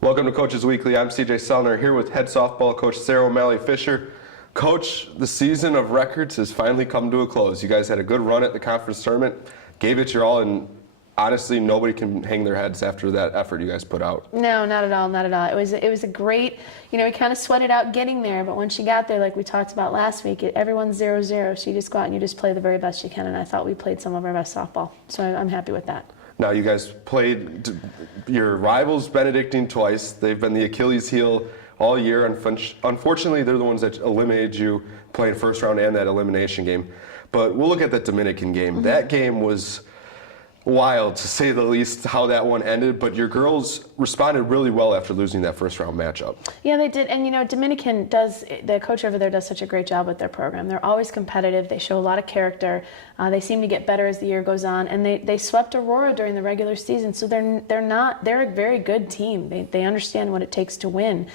Welcome to Coaches Weekly. I'm CJ Sellner here with head softball coach Sarah O'Malley Fisher. Coach, the season of records has finally come to a close. You guys had a good run at the conference tournament, gave it your all, and honestly, nobody can hang their heads after that effort you guys put out. No, not at all, not at all. It was a great, we kind of sweated out getting there, but once you got there, like we talked about last week, everyone's 0-0, so you just go out and you just play the very best you can, and I thought we played some of our best softball, so I'm happy with that. Now, you guys played your rivals, Benedictine, twice. They've been the Achilles heel all year. Unfortunately, they're the ones that eliminated you playing first round and that elimination game. But we'll look at that Dominican game. Mm-hmm. That game was wild, to say the least, how that one ended, but your girls responded really well after losing that first round matchup. Yeah, they did, and Dominican the coach over there does such a great job with their program. They're always competitive, they show a lot of character, they seem to get better as the year goes on, and they swept Aurora during the regular season, so they're a very good team. They understand what it takes to win.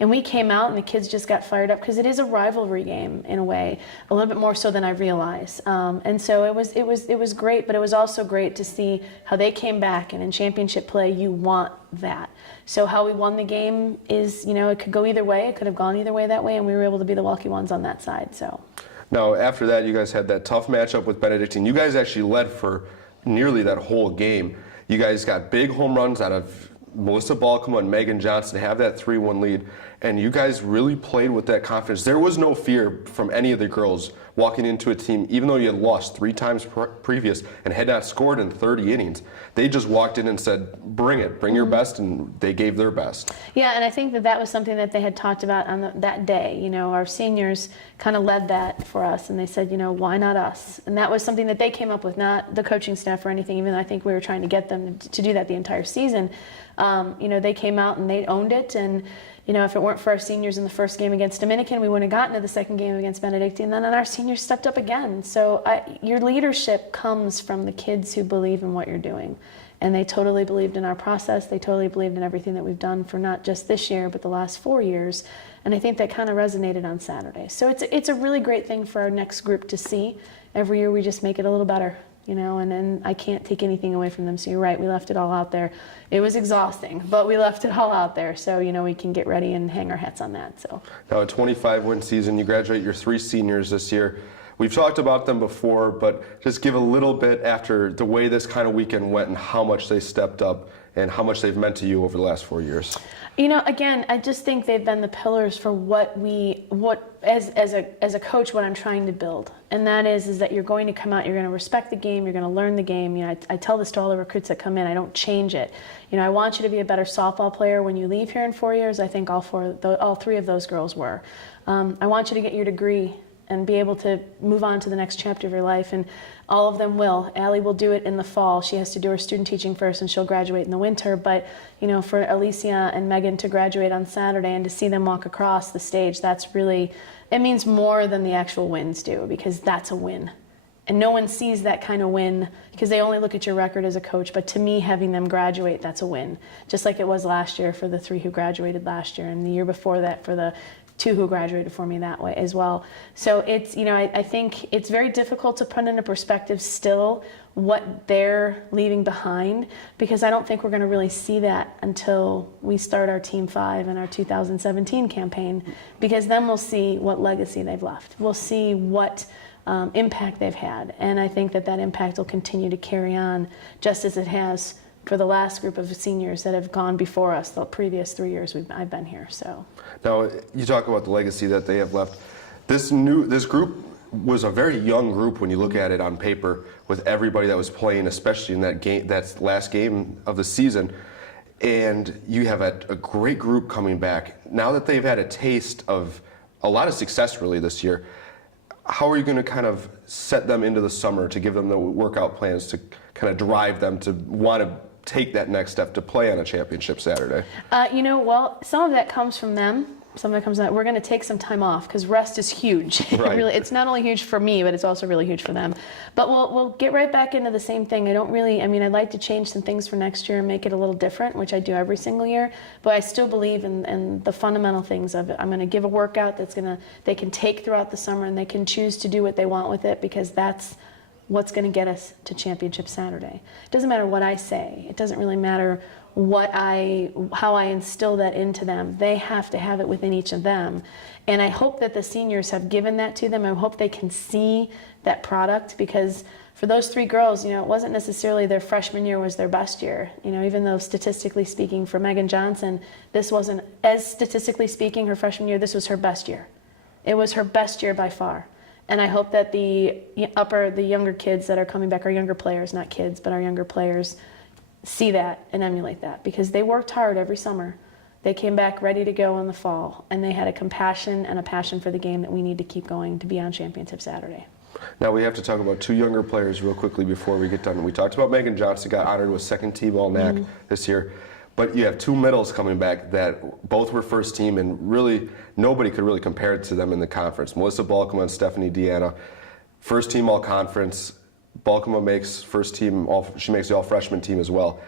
And we came out and the kids just got fired up because it is a rivalry game in a way, a little bit more so than I realized. And so it was great, but it was also great to see how they came back. And in championship play, you want that. So how we won the game is, it could go either way. It could have gone either way that way, and we were able to be the lucky ones on that side. So. Now, after that, you guys had that tough matchup with Benedictine. You guys actually led for nearly that whole game. You guys got big home runs out of Melissa Balcoma and Megan Johnson to have that 3-1 lead, and you guys really played with that confidence. There was no fear from any of the girls walking into a team, even though you had lost 3 times previous and had not scored in 30 innings. They just walked in and said, bring it, bring your best, and they gave their best. Yeah, and I think that was something that they had talked about on that day. Our seniors kind of led that for us, and they said, why not us? And that was something that they came up with, not the coaching staff or anything, even though I think we were trying to get them to do that the entire season. They came out and they owned it, and if it weren't for our seniors in the first game against Dominican, we wouldn't have gotten to the second game against Benedictine, and then our seniors stepped up again. So your leadership comes from the kids who believe in what you're doing, and they totally believed in our process. They totally believed in everything that we've done for not just this year, but the last 4 years, and I think that kind of resonated on Saturday. So it's a really great thing for our next group to see. Every year we just make it a little better. And I can't take anything away from them. So you're right, we left it all out there. It was exhausting, but we left it all out there. So, we can get ready and hang our hats on that. So now a 25-win season, you graduate your 3 seniors this year. We've talked about them before, but just give a little bit after the way this kind of weekend went and how much they stepped up and how much they've meant to you over the last 4 years. Again, I just think they've been the pillars for as a coach, what I'm trying to build. And that is that you're going to come out, you're going to respect the game, you're going to learn the game. I tell this to all the recruits that come in, I don't change it. I want you to be a better softball player when you leave here in 4 years. I think all 3 of those girls were. I want you to get your degree and be able to move on to the next chapter of your life, and all of them will. Allie will do it in the fall. She has to do her student teaching first, and she'll graduate in the winter, but for Alicia and Megan to graduate on Saturday and to see them walk across the stage, that's really, it means more than the actual wins do, because that's a win. And no one sees that kind of win because they only look at your record as a coach, but to me, having them graduate, that's a win. Just like it was last year for the 3 who graduated last year, and the year before that for the 2 who graduated for me that way as well. So it's, I think it's very difficult to put into perspective still what they're leaving behind, because I don't think we're going to really see that until we start our Team 5 and our 2017 campaign, because then we'll see what legacy they've left. We'll see what impact they've had, and I think that impact will continue to carry on just as it has for the last group of seniors that have gone before us the previous 3 years I've been here. So now you talk about the legacy that they have left. This group was a very young group when you look at it on paper, with everybody that was playing, especially in that last game of the season. And you have a great group coming back now that they've had a taste of a lot of success really this year. How are you going to kind of set them into the summer to give them the workout plans to kind of drive them to want to take that next step to play on a championship Saturday? Well, some of that comes from them. Some of it comes from that. We're going to take some time off because rest is huge. Right. Really, it's not only huge for me, but it's also really huge for them. But we'll get right back into the same thing. I'd like to change some things for next year and make it a little different, which I do every single year. But I still believe in the fundamental things of it. I'm going to give a workout they can take throughout the summer, and they can choose to do what they want with it, because that's what's going to get us to Championship Saturday. It doesn't matter what I say. It doesn't really matter how I instill that into them. They have to have it within each of them. And I hope that the seniors have given that to them. I hope they can see that product, because for those 3 girls, it wasn't necessarily their freshman year was their best year. Even though statistically speaking for Megan Johnson, this wasn't, as statistically speaking, her freshman year, this was her best year. It was her best year by far. And I hope that the younger kids that are coming back, our younger players, not kids, but our younger players, see that and emulate that, because they worked hard every summer. They came back ready to go in the fall, and they had a compassion and a passion for the game that we need to keep going to be on Championship Saturday. Now we have to talk about 2 younger players real quickly before we get done. We talked about Megan Johnson, got honored with 2nd team All-NAC this year. But you have 2 middles coming back that both were first team, and really nobody could really compare it to them in the conference. Melissa Balkema and Stephanie Deanna, first team all-conference. Balkema makes first team, she makes the all-freshman team as well.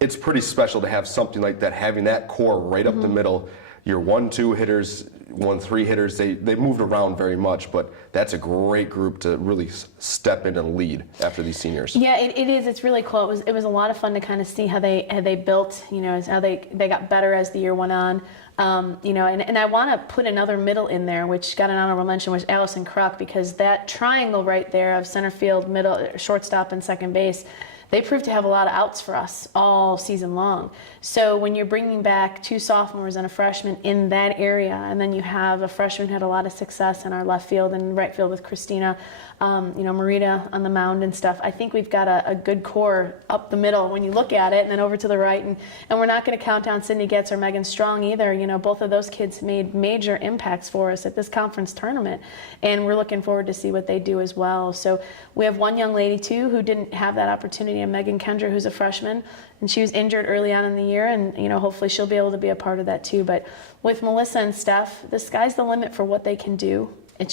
It's pretty special to have something like that, having that core right up the middle. Your 1-2 hitters, 1-3 hitters, they moved around very much, but that's a great group to really step in and lead after these seniors. Yeah, it is. It's really cool. It was a lot of fun to kind of see how they built, how they got better as the year went on. And I want to put another middle in there, which got an honorable mention, was Allison Kruk, because that triangle right there of center field, middle, shortstop, and second base, they proved to have a lot of outs for us all season long. So when you're bringing back 2 sophomores and a freshman in that area, and then you have a freshman who had a lot of success in our left field and right field with Christina, Marita on the mound and stuff, I think we've got a good core up the middle when you look at it, and then over to the right. And we're not going to count down Sydney Getz or Megan Strong either. Both of those kids made major impacts for us at this conference tournament, and we're looking forward to see what they do as well. So we have 1 young lady too who didn't have that opportunity, and Megan Kendra, who's a freshman, and she was injured early on in the year, and hopefully she'll be able to be a part of that too. But with Melissa and Steph, the sky's the limit for what they can do. They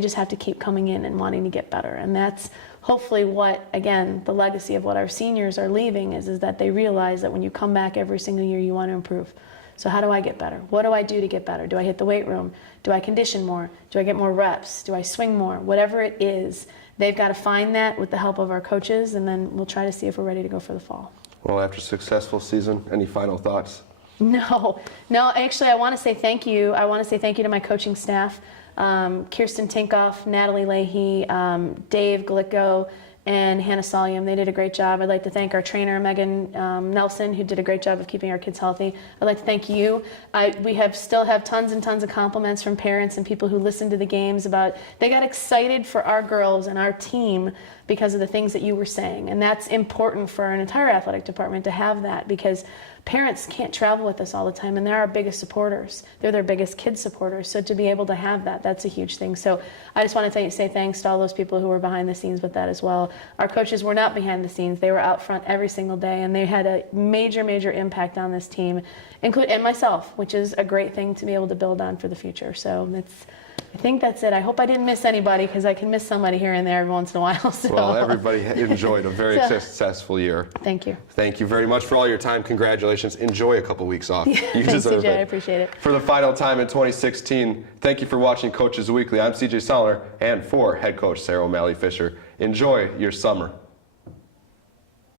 just have to keep coming in and wanting to get better. And that's hopefully what, again, the legacy of what our seniors are leaving is that they realize that when you come back every single year, you want to improve. So how do I get better? What do I do to get better? Do I hit the weight room? Do I condition more? Do I get more reps? Do I swing more? Whatever it is, they've got to find that with the help of our coaches, and then we'll try to see if we're ready to go for the fall. Well, after a successful season, any final thoughts? No, actually, I want to say thank you. I want to say thank you to my coaching staff. Kirsten Tinkoff, Natalie Leahy, Dave Glico, and Hannah Solium. They did a great job. I'd like to thank our trainer, Megan Nelson, who did a great job of keeping our kids healthy. I'd like to thank you. We still have tons and tons of compliments from parents and people who listen to the games about they got excited for our girls and our team because of the things that you were saying. And that's important for our entire athletic department to have that, because parents can't travel with us all the time, and they're our biggest supporters. They're their biggest kid supporters. So to be able to have that, that's a huge thing. So I just want to say thanks to all those people who were behind the scenes with that as well. Our coaches were not behind the scenes. They were out front every single day, and they had a major, major impact on this team, and myself, which is a great thing to be able to build on for the future. So I think that's it. I hope I didn't miss anybody, because I can miss somebody here and there every once in a while. So. Well, everybody enjoyed a very successful year. Thank you. Thank you very much for all your time. Congratulations. Enjoy a couple weeks off. You Thanks, deserve CJ. it. I appreciate it. For the final time in 2016, thank you for watching Coaches Weekly. I'm CJ Soller, and for head coach Sarah O'Malley Fisher. Enjoy your summer.